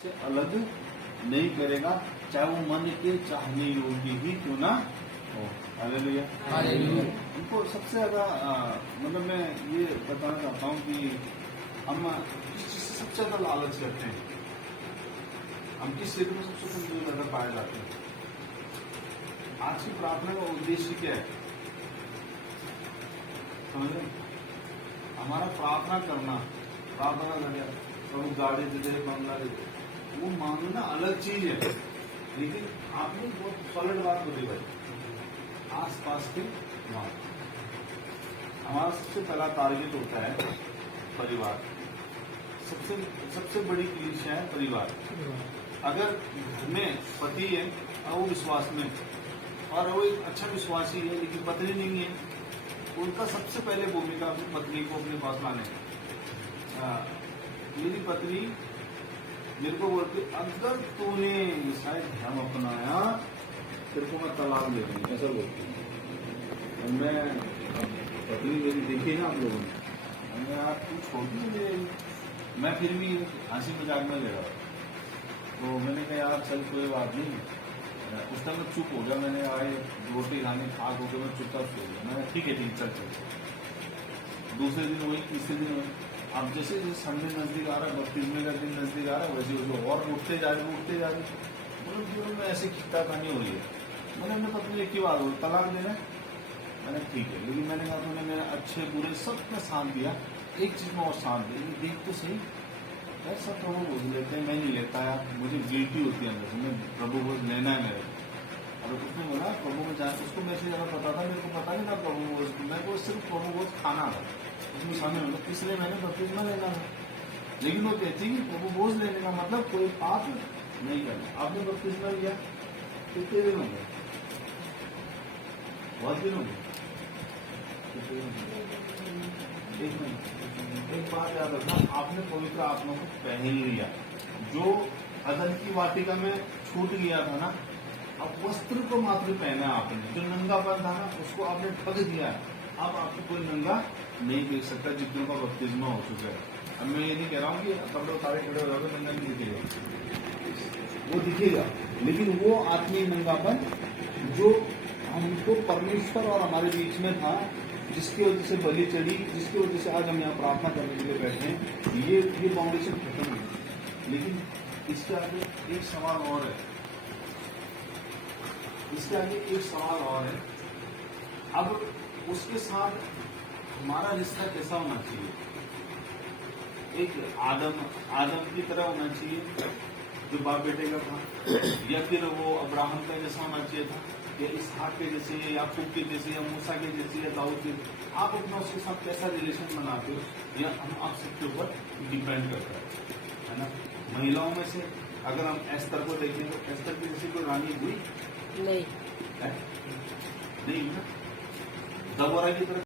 से अलग नहीं करेगा, चाहे वो मन के चाहने योग्य ही क्यों ना हो। हालेलुया। उनको सबसे ज्यादा मतलब मैं ये बताना चाहता हूँ कि हम किस चीज से सबसे ज्यादा लालच करते हैं, हम किस क्षेत्र में सबसे कमजोर ज्यादा पाए जाते हैं। आज की प्रार्थना का उद्देश्य क्या है समझ रहे? हमारा प्रार्थना करना प्रभु गाड़ी दे दे, बंगला दे दे, वो मांगना अलग चीज है। लेकिन आपने बहुत सॉलिड बात बोली भाई, आसपास के मांग। हमारा सबसे पहला टारगेट होता है परिवार। सबसे बड़ी क्लीशा है परिवार। अगर घर में पति है और वो विश्वास में और वो एक अच्छा विश्वासी है, लेकिन पत्नी नहीं है, उनका सबसे पहले भूमिका अपनी पत्नी को अपने पास लाने। मेरी पत्नी मेरे को बोलती, अगर तूने शायद धर्म अपनाया तेरे को मैं तलाक दे दूंगी, ऐसा बोलती हूँ। मैं पत्नी मेरी देखी ना आप लोगों ने, मैंने यार तू छोटी है, मैं फिर भी हंसी मजाक में ले रहा। तो मैंने कहा यार चल कोई बात नहीं। उस टाइम मैं चुप हो गया, मैंने आए रोटी खाने खा होकर मैं चुपचाप सो गया। मैंने ठीक है चल। दूसरे दिन वही, तीसरे दिन वही। अब जैसे संडे नजदीक आ रहा है, बपतिस्मे का दिन नजदीक आ रहा है, वैसे और उठते जा रहे मतलब जीवन में ऐसे खिंचता कहानी हो रही है। मैंने अपने पत्नी एक ही बात हो, तलाक देना। मैंने ठीक है, लेकिन मैंने कहा तुमने मेरे अच्छे बुरे सब में साथ दिया, एक चीज में और साथ दे, देख तो सही यार, सब प्रभु बोझ लेते हैं, मैं नहीं लेता यार, मुझे गिल्टी होती है अंदर से, मैं प्रभु बोझ लेना है मेरे। और उसने बोला प्रभु में जाए, उसको मेरे से ज्यादा पता था, मेरे को पता नहीं था प्रभु बोझ, मेरे को सिर्फ प्रभु बोझ खाना था, उसमें शामिल होगा, इसलिए मैंने बपतिस्मा लेना था। लेकिन वो कहती है कि प्रभु बोझ लेने का मतलब कोई पाप नहीं करना। आपने बपतिस्मा लिया कितने दिन हो गए? बहुत दिन हो गए। एक बात याद रखना, आपने पवित्र आत्मा को पहन लिया। जो अदन की वाटिका में छूट गया था ना, अब वस्त्र को मात्र पहना आपने। जो नंगापन था ना, उसको आपने ठग दिया। अब आपको कोई नंगा नहीं देख सकता, जितनों का बपतिस्मा हो चुका है। अब मैं ये नहीं कह रहा हूँ कि कपड़े उतारे खड़े हो जाओगे, नंगा नहीं दिखेगा, वो दिखेगा, लेकिन वो आत्मीय नंगापन जो हमको परमेश्वर और हमारे बीच में था, जिसकी वजह से बलि चढ़ी, जिसकी वजह से आज हम यहाँ प्रार्थना करने के लिए बैठे हैं, ये बाउंडेशन खत्म है। लेकिन इसके आगे एक सवाल और है, इसके आगे एक सवाल और है। अब उसके साथ हमारा रिश्ता कैसा होना चाहिए? एक आदम की तरह होना चाहिए जो बाप बेटे का था, या फिर वो अब्राहम का जैसा होना चाहिए था, या इसहाक के जैसे, या याकूब के जैसे, या मूसा के जैसे, या दाऊद के। आप अपना उसके साथ कैसा रिलेशन बनाते हो, या हम आप सबके ऊपर डिपेंड करता है ना। महिलाओं में से अगर हम एस्तर को देखें तो एस्तर की जैसी कोई रानी हुई नहीं है? नहीं ना। दबोरा की तरह